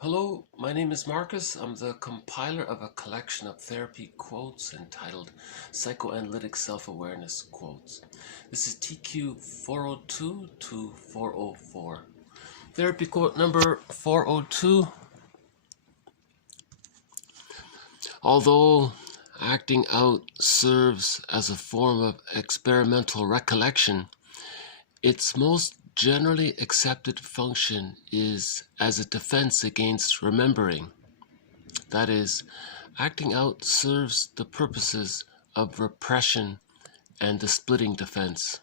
Hello, my name is Marcus. I'm the compiler of a collection of therapy quotes entitled Psychoanalytic Self-Awareness Quotes. This is TQ 402 to 404. Therapy quote number 402. Although acting out serves as a form of experimental recollection, its most generally accepted function is as a defense against remembering. That is, acting out serves the purposes of repression and the splitting defense.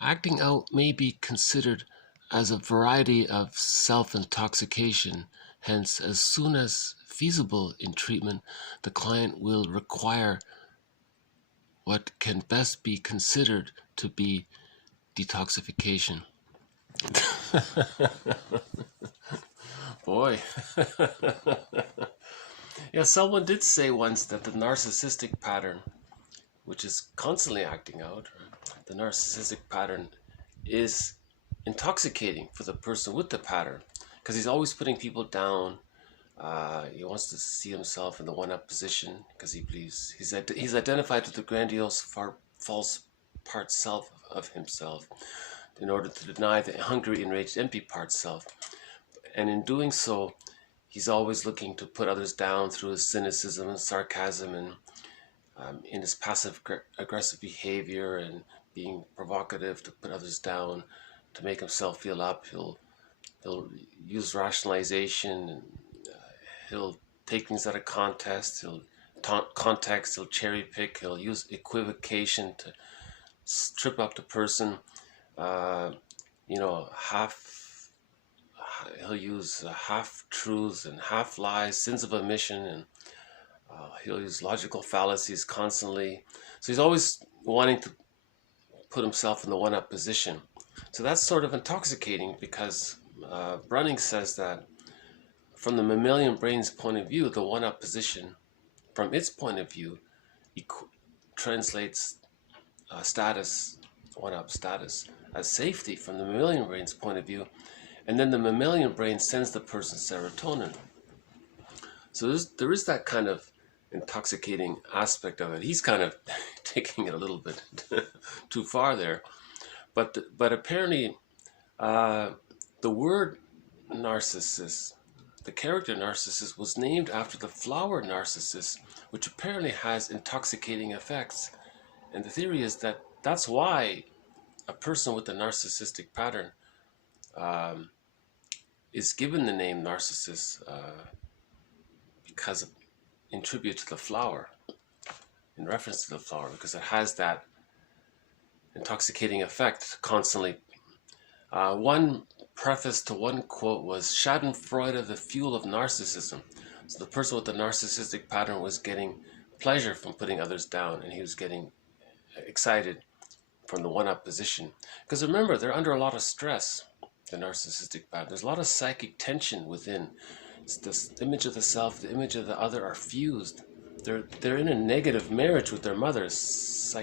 Acting out may be considered as a variety of self-intoxication. Hence, as soon as feasible in treatment, the client will require what can best be considered to be detoxification. Boy. Yeah, someone did say once that the narcissistic pattern, which is constantly acting out, the narcissistic pattern is intoxicating for the person with the pattern because he's always putting people down. He wants to see himself in the one-up position because he believes he's identified with the grandiose false part self of himself in order to deny the hungry, enraged, empty part self. And in doing so, he's always looking to put others down through his cynicism and sarcasm and in his passive-aggressive behavior and being provocative to put others down, to make himself feel up. He'll use rationalization, and he'll take things out of context. He'll cherry pick. He'll use equivocation to trip up the person. He'll use half-truths and half-lies, sins of omission, and he'll use logical fallacies constantly. So he's always wanting to put himself in the one-up position. So that's sort of intoxicating because Brunning says that from the mammalian brain's point of view, the one-up position, from its point of view, translates status, one-up status, as safety from the mammalian brain's point of view. And then the mammalian brain sends the person serotonin. So there is that kind of intoxicating aspect of it. He's kind of taking it a little bit too far there. But apparently the word narcissist, the character narcissist, was named after the flower narcissus, which apparently has intoxicating effects. And the theory is that that's why a person with a narcissistic pattern is given the name narcissist because in tribute to the flower, in reference to the flower, because it has that intoxicating effect constantly. One preface to one quote was, Schadenfreude, the fuel of narcissism. So the person with the narcissistic pattern was getting pleasure from putting others down, and he was getting excited from the one-up position. Because remember, they're under a lot of stress, the narcissistic pattern. There's a lot of psychic tension within. It's this image of the self, the image of the other are fused. They're in a negative marriage with their mothers,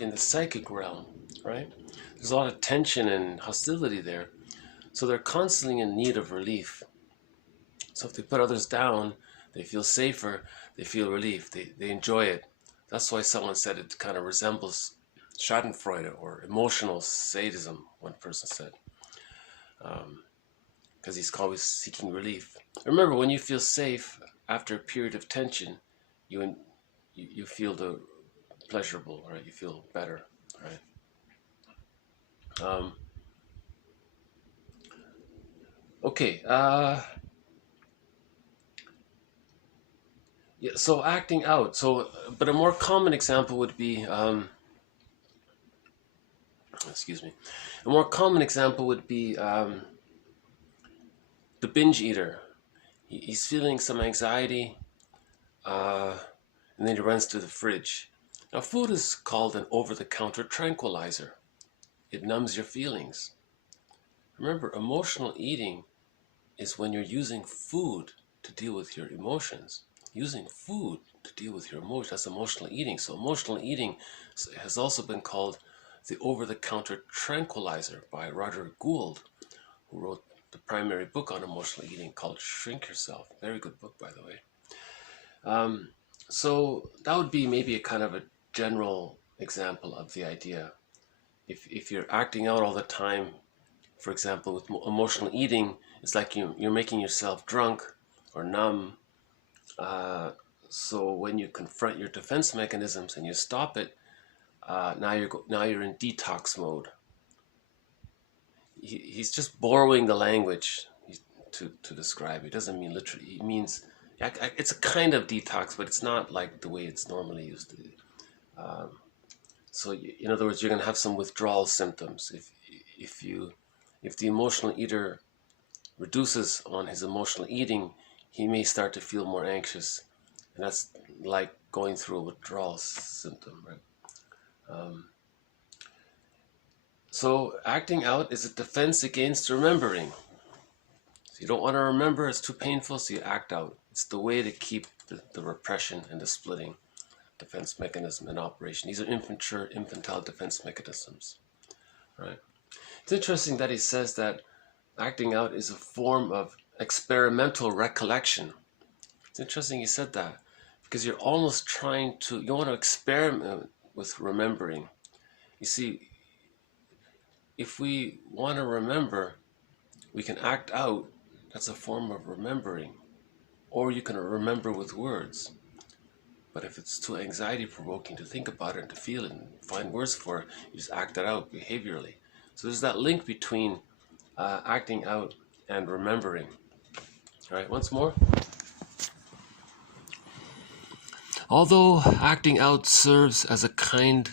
in the psychic realm, right? There's a lot of tension and hostility there. So they're constantly in need of relief. So if they put others down, they feel safer, they feel relief, they enjoy it. That's why someone said it kind of resembles Schadenfreude, or emotional sadism, one person said. Because he's always seeking relief. Remember, when you feel safe after a period of tension, you feel the pleasurable, right? You feel better, right? Okay. Yeah. So acting out. So, but a more common example would be, excuse me. A more common example would be the binge eater. He's feeling some anxiety, and then he runs to the fridge. Now, food is called an over-the-counter tranquilizer. It numbs your feelings. Remember, emotional eating is when you're using food to deal with your emotions. Using food to deal with your emotions, that's emotional eating. So emotional eating has also been called the over-the-counter tranquilizer by Roger Gould, who wrote the primary book on emotional eating called Shrink Yourself. Very good book, by the way. So that would be maybe a kind of a general example of the idea. If you're acting out all the time, for example, with emotional eating, it's like you're making yourself drunk or numb. So when you confront your defense mechanisms and you stop it, now you're in detox mode. He's just borrowing the language to describe. It doesn't mean literally. He means it's a kind of detox, but it's not like the way it's normally used to be. So in other words, you're going to have some withdrawal symptoms if the emotional eater reduces on his emotional eating. He may start to feel more anxious, and that's like going through a withdrawal symptom, right? So acting out is a defense against remembering. So you don't want to remember, it's too painful, so you act out. It's the way to keep the repression and the splitting defense mechanism in operation. These are infantile defense mechanisms, right? It's interesting that he says that acting out is a form of experimental recollection. It's interesting he said that, because you're almost you want to experiment with remembering. You see, if we want to remember, we can act out. That's a form of remembering. Or you can remember with words. But if it's too anxiety-provoking to think about it and to feel it and find words for it, you just act it out behaviorally. So there's that link between acting out and remembering. All right, once more. Although acting out serves as a kind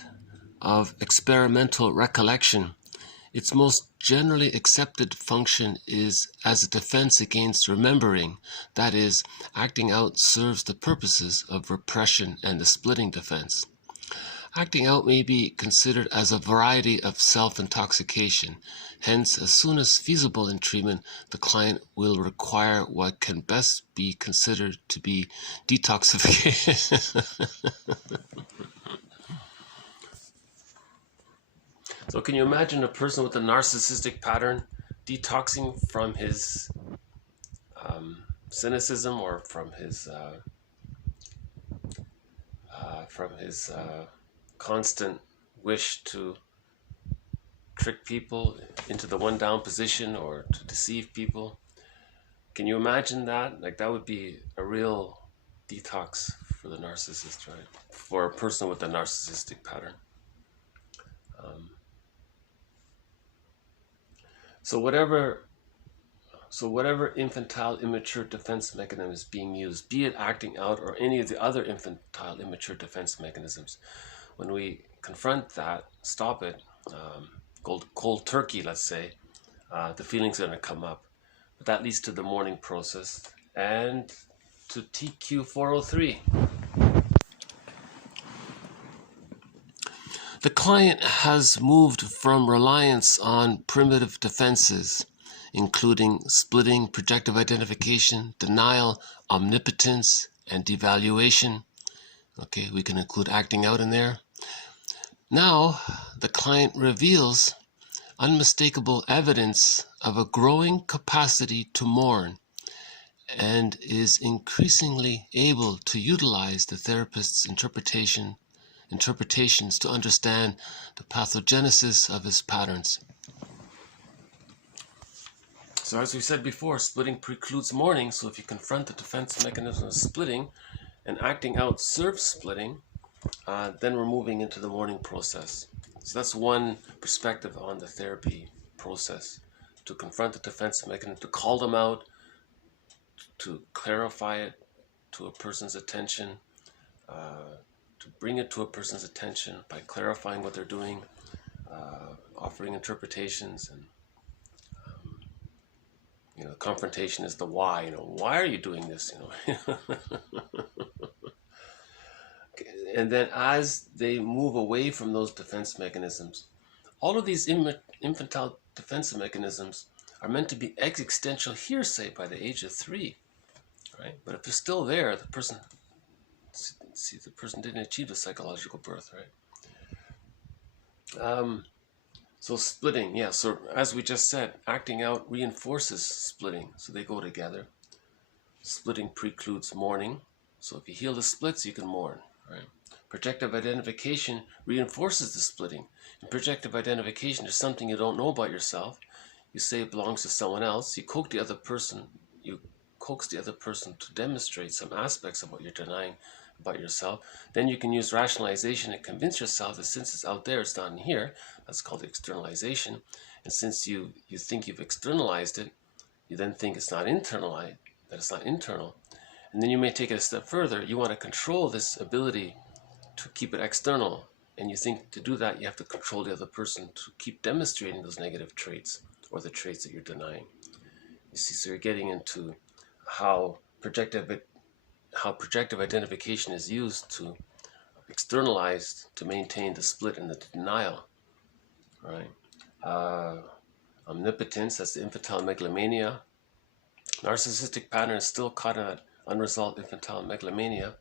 of experimental recollection, its most generally accepted function is as a defense against remembering. That is, acting out serves the purposes of repression and the splitting defense. Acting out may be considered as a variety of self-intoxication. Hence, as soon as feasible in treatment, the client will require what can best be considered to be detoxification. So can you imagine a person with a narcissistic pattern detoxing from his cynicism or from his constant wish to trick people into the one down position or to deceive people? Can you imagine that? Like, that would be a real detox for the narcissist, right? For a person with a narcissistic pattern. So whatever infantile immature defense mechanism is being used, be it acting out or any of the other infantile immature defense mechanisms, when we confront that, stop it, cold turkey, let's say, the feelings are going to come up. But that leads to the mourning process and to TQ 403. The client has moved from reliance on primitive defenses, including splitting, projective identification, denial, omnipotence, and devaluation. Okay, we can include acting out in there. Now, the client reveals unmistakable evidence of a growing capacity to mourn and is increasingly able to utilize the therapist's interpretations to understand the pathogenesis of his patterns. So as we said before, splitting precludes mourning, so if you confront the defense mechanism of splitting and acting out serves splitting, then we're moving into the mourning process. So that's one perspective on the therapy process, to confront the defense mechanism, to call them out, to clarify it to a person's attention, to bring it to a person's attention by clarifying what they're doing, offering interpretations, and confrontation is the why. Why are you doing this? And then as they move away from those defense mechanisms, all of these infantile defense mechanisms are meant to be existential hearsay by the age of 3, right? But if they're still there, the person didn't achieve the psychological birth, right? So splitting, yeah, so as we just said, acting out reinforces splitting, so they go together. Splitting precludes mourning, so if you heal the splits, you can mourn, right? Projective identification reinforces the splitting. In projective identification, there's something you don't know about yourself. You say it belongs to someone else. You coax the other person to demonstrate some aspects of what you're denying about yourself. Then you can use rationalization and convince yourself that since it's out there, it's not in here. That's called externalization. And since you think you've externalized it, you then think it's not internalized, that it's not internal. And then you may take it a step further. You want to control this ability to keep it external. And you think to do that, you have to control the other person to keep demonstrating those negative traits or the traits that you're denying. You see, so you're getting into how projective identification is used to externalize, to maintain the split and the denial, right? Omnipotence, that's the infantile megalomania. Narcissistic pattern is still caught in that unresolved infantile megalomania.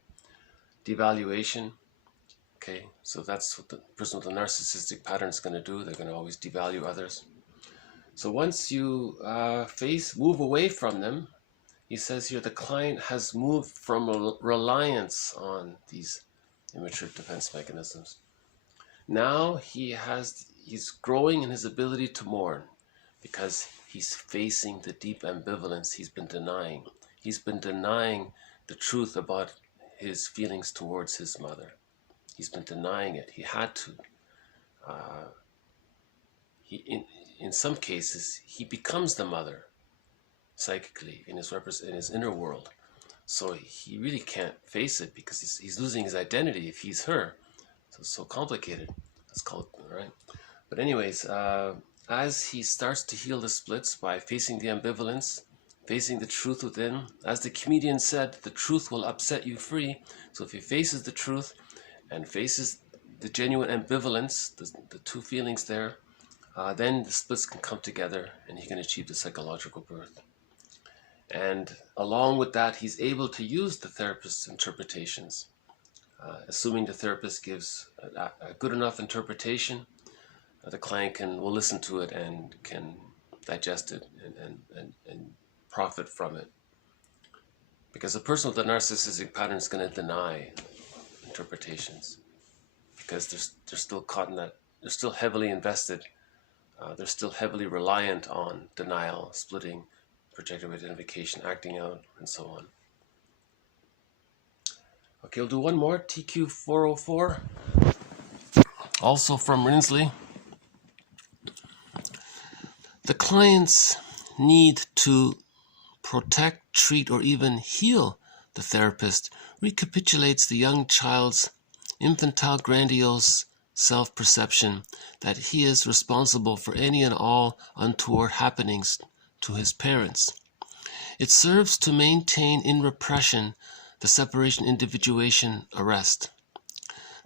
Devaluation. Okay, so that's what the person with a narcissistic pattern is going to do. They're going to always devalue others. So once you move away from them, he says here the client has moved from reliance on these immature defense mechanisms. Now he's growing in his ability to mourn because he's facing the deep ambivalence he's been denying. He's been denying the truth about his feelings towards his mother. He's been denying it. He had to. In some cases, he becomes the mother psychically in his inner world. So he really can't face it because he's losing his identity if he's her. So it's so complicated. That's called, right? But anyways, as he starts to heal the splits by facing the ambivalence, facing the truth within, as the comedian said, the truth will upset you free. So if he faces the truth and faces the genuine ambivalence, the two feelings there, then the splits can come together and he can achieve the psychological birth. And along with that, he's able to use the therapist's interpretations. Assuming the therapist gives a good enough interpretation, the client will listen to it and can digest it and profit from it. Because a person with a narcissistic pattern is going to deny interpretations because they're still caught in that, they're still heavily invested, they're still heavily reliant on denial, splitting, projective identification, acting out, and so on. Okay, we'll do one more, TQ 404, also from Rinsley. The client's need to protect, treat, or even heal the therapist recapitulates the young child's infantile grandiose self-perception that he is responsible for any and all untoward happenings to his parents. It serves to maintain in repression the separation, individuation, arrest.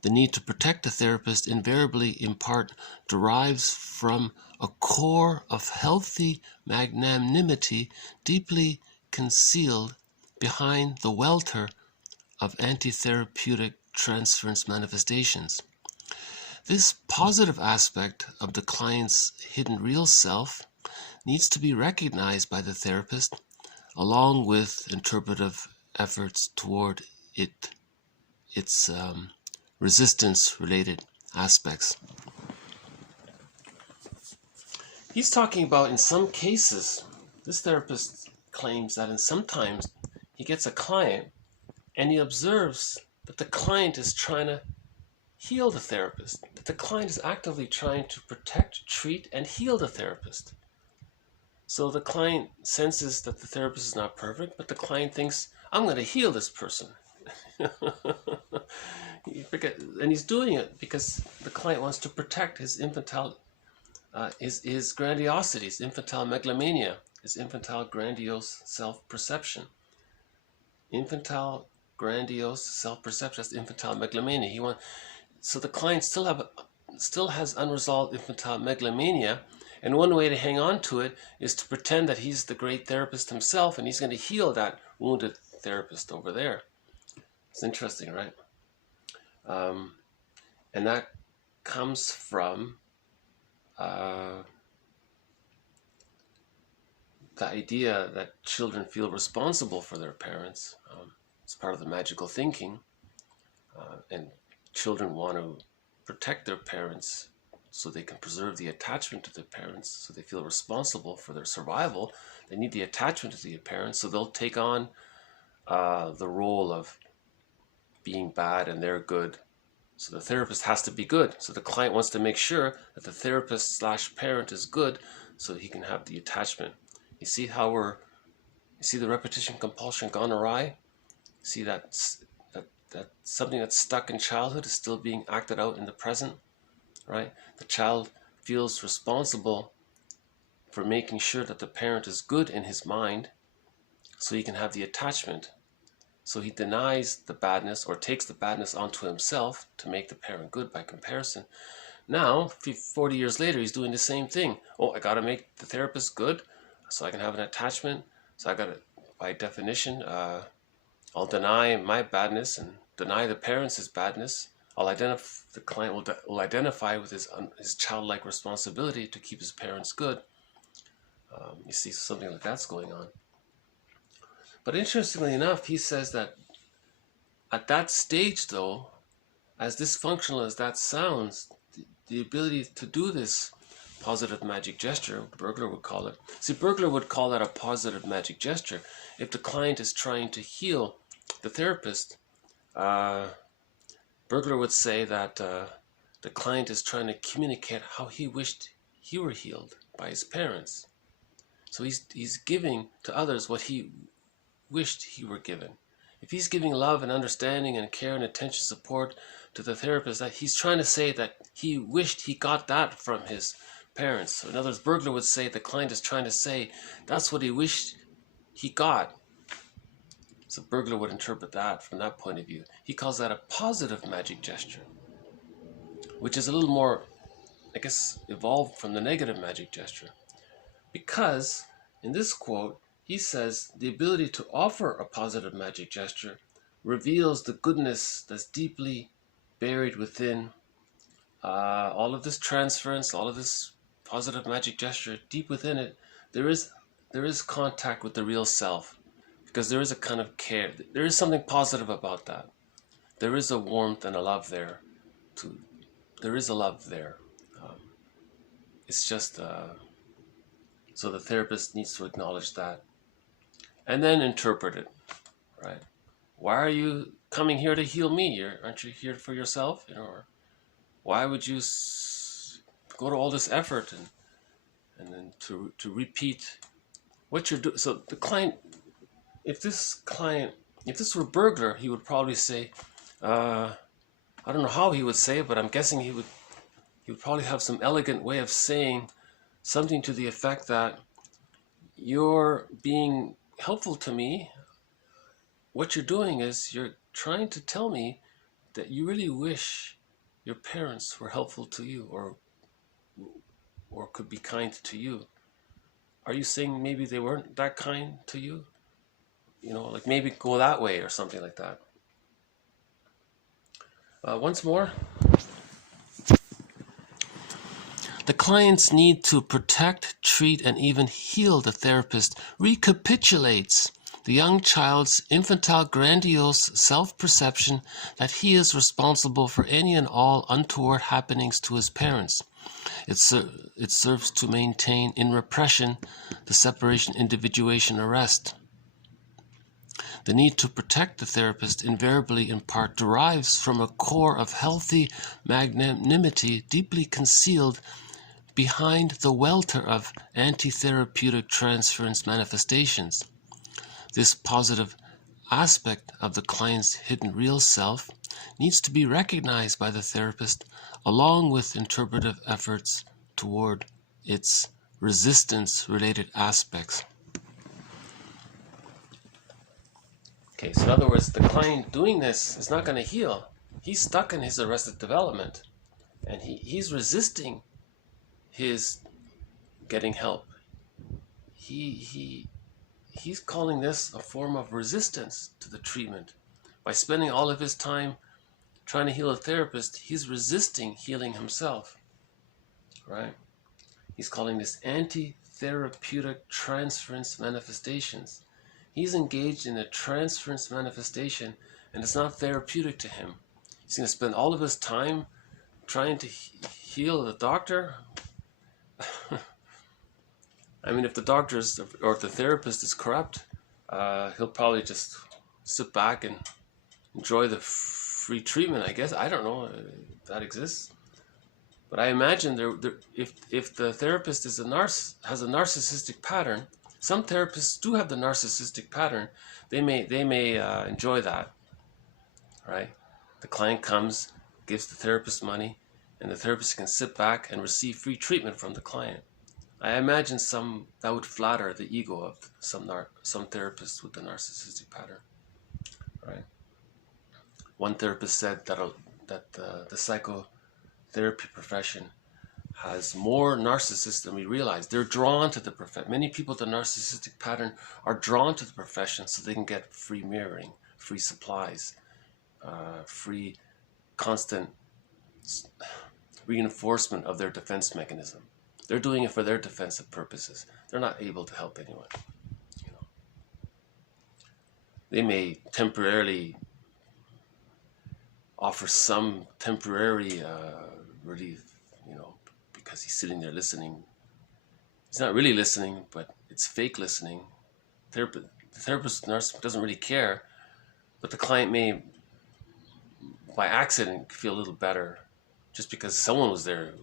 The need to protect the therapist invariably in part derives from a core of healthy magnanimity deeply concealed behind the welter of anti-therapeutic transference manifestations. This positive aspect of the client's hidden real self needs to be recognized by the therapist along with interpretive efforts toward its resistance-related aspects. He's talking about in some cases, this therapist claims that sometimes he gets a client and he observes that the client is trying to heal the therapist, that the client is actively trying to protect, treat, and heal the therapist. So the client senses that the therapist is not perfect, but the client thinks, I'm going to heal this person. And he's doing it because the client wants to protect his infantile, his grandiosity, his infantile megalomania, his infantile grandiose self-perception. Infantile grandiose self-perception, that's infantile megalomania. So the client still has unresolved infantile megalomania, and one way to hang on to it is to pretend that he's the great therapist himself and he's going to heal that wounded therapist over there. It's interesting, right? And that comes from the idea that children feel responsible for their parents. It's part of the magical thinking, and children want to protect their parents so they can preserve the attachment to their parents, so they feel responsible for their survival. They need the attachment to the parents, so they'll take on the role of being bad and they're good. So the therapist has to be good. So the client wants to make sure that the therapist slash parent is good so he can have the attachment. You see how you see the repetition compulsion gone awry? See that something that's stuck in childhood is still being acted out in the present, right? The child feels responsible for making sure that the parent is good in his mind so he can have the attachment. So he denies the badness or takes the badness onto himself to make the parent good by comparison. Now, 40 years later, he's doing the same thing. Oh, I got to make the therapist good so I can have an attachment. So I got to, by definition, I'll deny my badness and deny the parents' badness. The client will identify with his childlike responsibility to keep his parents good. You see something like that's going on. But interestingly enough, he says that at that stage, though, as dysfunctional as that sounds, the ability to do this positive magic gesture, Bergler would call it. See, Bergler would call that a positive magic gesture. If the client is trying to heal the therapist, Bergler would say that the client is trying to communicate how he wished he were healed by his parents. So he's giving to others what he wished he were given. If he's giving love and understanding and care and attention support to the therapist, that he's trying to say that he wished he got that from his parents. So in other words, Bergler would say the client is trying to say that's what he wished he got. So Bergler would interpret that from that point of view. He calls that a positive magic gesture, which is a little more, I guess, evolved from the negative magic gesture. Because in this quote, he says the ability to offer a positive magic gesture reveals the goodness that's deeply buried within all of this transference, all of this positive magic gesture. Deep within it, there is contact with the real self, because there is a kind of care. There is something positive about that. There is a warmth and a love there. There is a love there. It's just so the therapist needs to acknowledge that. And then interpret it, right? Why are you coming here to heal me? Aren't you here for yourself? Or why would you go to all this effort and then to repeat what you're doing? So the client, if this were Bergler, he would probably say, I don't know how he would say it, but I'm guessing he would probably have some elegant way of saying something to the effect that you're being helpful to me. What you're doing is you're trying to tell me that you really wish your parents were helpful to you or could be kind to you. Are you saying maybe they weren't that kind to you? Like maybe go that way or something like that. Once more. The client's need to protect, treat, and even heal the therapist recapitulates the young child's infantile grandiose self-perception that he is responsible for any and all untoward happenings to his parents. It serves to maintain in repression the separation, individuation, arrest. The need to protect the therapist invariably in part derives from a core of healthy magnanimity deeply concealed behind the welter of anti-therapeutic transference manifestations. This positive aspect of the client's hidden real self needs to be recognized by the therapist along with interpretive efforts toward its resistance-related aspects. Okay, so in other words, the client doing this is not going to heal. He's stuck in his arrested development, and he's resisting his getting help. He's calling this a form of resistance to the treatment. By spending all of his time trying to heal a therapist, he's resisting healing himself, right? He's calling this anti-therapeutic transference manifestations. He's engaged in a transference manifestation, and it's not therapeutic to him. He's going to spend all of his time trying to heal the doctor. I mean, if the doctor is, or if the therapist is corrupt, he'll probably just sit back and enjoy the free treatment, I guess. I don't know if that exists. But I imagine if the therapist is has a narcissistic pattern, some therapists do have the narcissistic pattern. They may enjoy that, right? The client comes, gives the therapist money, and the therapist can sit back and receive free treatment from the client. I imagine that would flatter the ego of some therapists with the narcissistic pattern, right? One therapist said that the psychotherapy profession has more narcissists than we realize. They're drawn to the profession. Many people with the narcissistic pattern are drawn to the profession so they can get free mirroring, free supplies, free constant reinforcement of their defense mechanism. They're doing it for their defensive purposes. They're not able to help anyone. You know, they may temporarily offer some temporary relief, you know, because he's sitting there listening. He's not really listening, but it's fake listening. The therapist, nurse doesn't really care, but the client may, by accident, feel a little better just because someone was there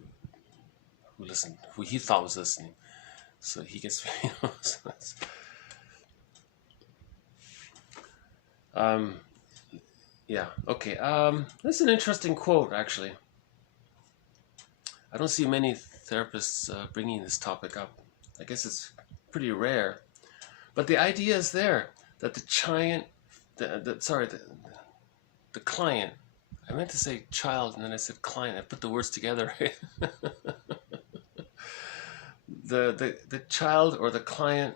who listened, who he thought was listening. So he gets, you know, yeah, okay. That's an interesting quote, actually. I don't see many therapists bringing this topic up. I guess it's pretty rare. But the idea is there that the client, I meant to say child and then I said client. I put the words together. The child or the client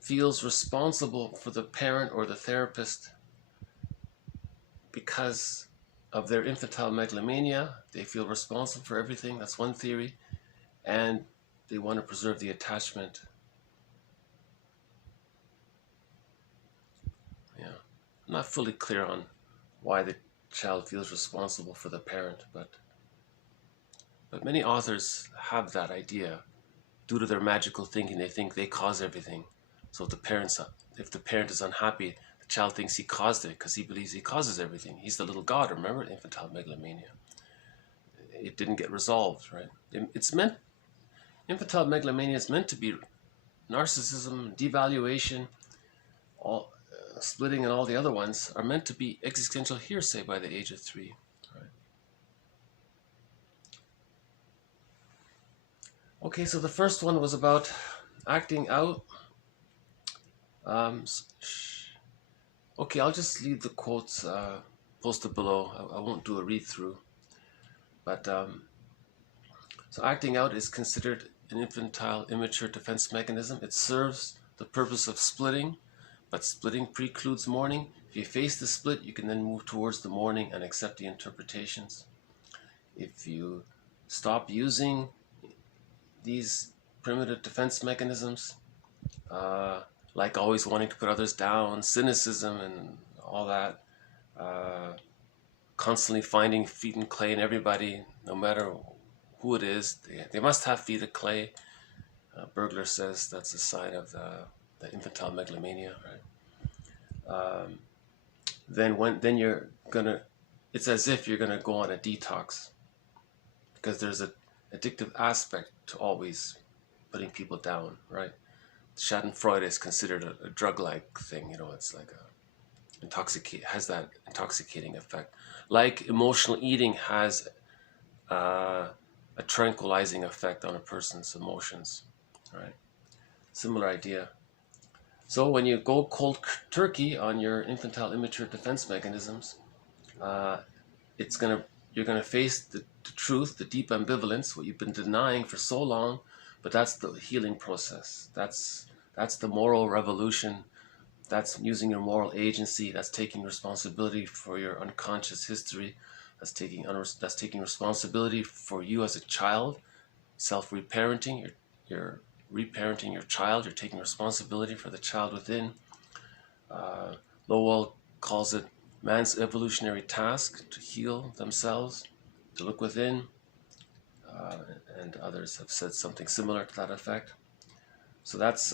feels responsible for the parent or the therapist because of their infantile megalomania. They feel responsible for everything. That's one theory. And they want to preserve the attachment. Yeah. I'm not fully clear on why the child feels responsible for the parent, but many authors have that idea. Due to their magical thinking, they think they cause everything. So if the parent is unhappy, the child thinks he caused it because he believes he causes everything. He's the little god. Remember infantile megalomania? It didn't get resolved, right? Infantile megalomania is meant to be narcissism, devaluation, all splitting, and all the other ones are meant to be existential hearsay by the age of 3. Right? Okay, so the first one was about acting out. Okay, I'll just leave the quotes posted below. I won't do a read-through. But so acting out is considered an infantile immature defense mechanism. It serves the purpose of splitting, but splitting precludes mourning. If you face the split, you can then move towards the mourning and accept the interpretations. If you stop using these primitive defense mechanisms, like always wanting to put others down, cynicism and all that, constantly finding feet in clay in everybody, no matter who it is. They must have feet of clay. Bergler says that's a sign of the infantile megalomania, right? Then you're gonna, it's as if you're gonna go on a detox, because there's an addictive aspect to always putting people down, right? Schadenfreude is considered a drug-like thing, you know. It's like has that intoxicating effect. Like emotional eating has a tranquilizing effect on a person's emotions, right? Similar idea. So when you go cold turkey on your infantile immature defense mechanisms, you're gonna face the truth, the deep ambivalence, what you've been denying for so long. But that's the healing process. That's the moral revolution. That's using your moral agency. That's taking responsibility for your unconscious history. That's taking responsibility for you as a child, self-reparenting. You're reparenting your child. You're taking responsibility for the child within. Lowell calls it man's evolutionary task to heal themselves, to look within, and others have said something similar to that effect. So that's,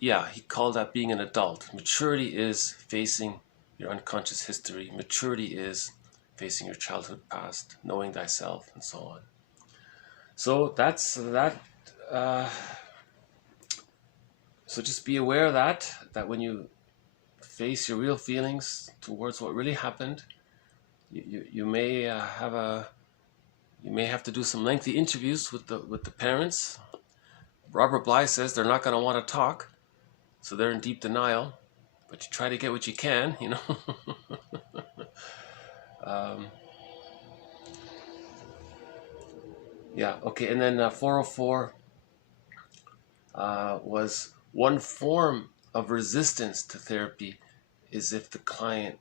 yeah, he called that being an adult. Maturity is facing your unconscious history. Maturity is facing your childhood past, knowing thyself, and so on. So that's that. So just be aware of that when you face your real feelings towards what really happened, you may have to do some lengthy interviews with the parents. Robert Bly says they're not going to want to talk, so they're in deep denial. But you try to get what you can, you know. Yeah, okay, and then 404 was one form of resistance to therapy is if the client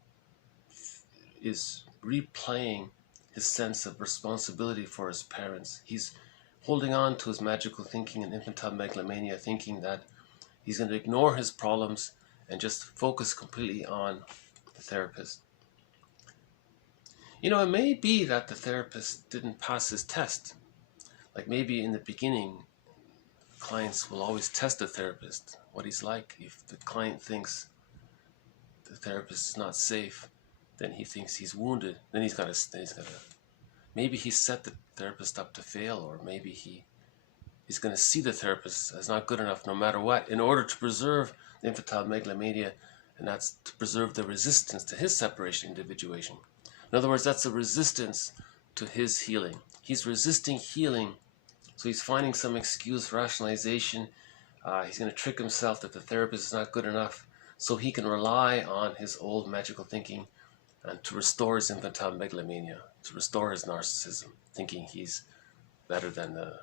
is replaying his sense of responsibility for his parents. He's holding on to his magical thinking and infantile megalomania, thinking that he's going to ignore his problems and just focus completely on the therapist. You know, it may be that the therapist didn't pass his test. Like maybe in the beginning, clients will always test the therapist, what he's like. If the client thinks the therapist is not safe, then he thinks he's wounded. Then he's got to, maybe he set the therapist up to fail, or maybe he's going to see the therapist as not good enough no matter what, in order to preserve the infantile megalomania, and that's to preserve the resistance to his separation individuation. In other words, that's a resistance to his healing. He's resisting healing, so he's finding some excuse, rationalization. He's going to trick himself that the therapist is not good enough, so he can rely on his old magical thinking and to restore his infantile megalomania, to restore his narcissism, thinking he's better than the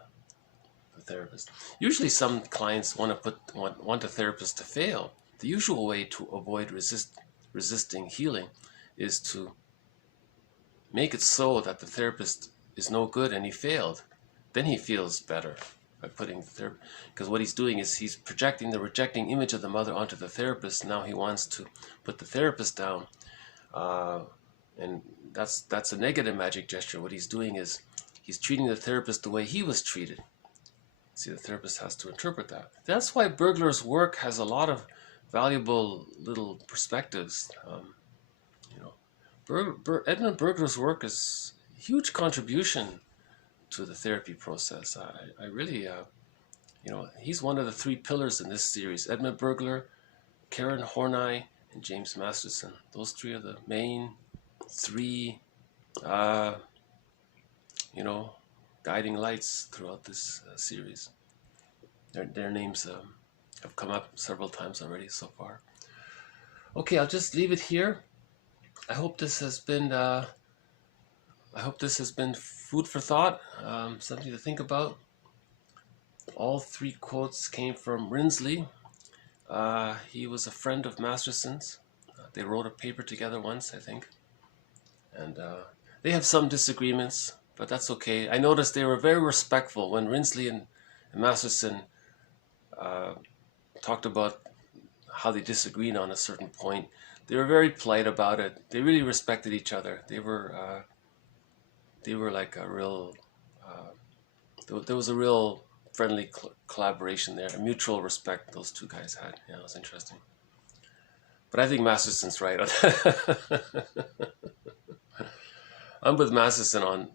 therapist. Usually some clients want a therapist to fail. The usual way to avoid resisting healing is to make it so that the therapist is no good and he failed. Then he feels better by putting the therapist, because what he's doing is he's projecting the rejecting image of the mother onto the therapist. Now he wants to put the therapist down, and that's a negative magic gesture. What he's doing is he's treating the therapist the way he was treated. See, the therapist has to interpret that. That's why Bergler's work has a lot of valuable little perspectives. Edmund Bergler's work is a huge contribution to the therapy process. I really, he's one of the three pillars in this series. Edmund Bergler, Karen Horney, and James Masterson. Those three are the main three, guiding lights throughout this series. Their names have come up several times already so far. Okay, I'll just leave it here. I hope this has been food for thought, something to think about. All three quotes came from Rinsley. He was a friend of Masterson's. They wrote a paper together once, I think. And they have some disagreements, but that's okay. I noticed they were very respectful when Rinsley and Masterson talked about how they disagreed on a certain point. They were very polite about it. They really respected each other. They were like a real. There was a real friendly collaboration there, a mutual respect those two guys had. Yeah, it was interesting. But I think Masterson's right. I'm with Masterson on.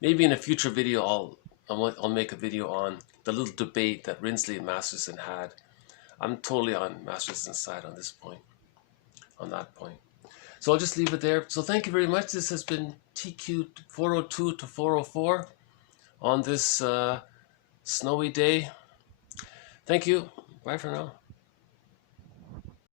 Maybe in a future video, I'll make a video on the little debate that Rinsley and Masterson had. I'm totally on Masterson's side on this point, on that point. So I'll just leave it there. So thank you very much. This has been TQ 402 to 404 on this snowy day. Thank you. Bye for now.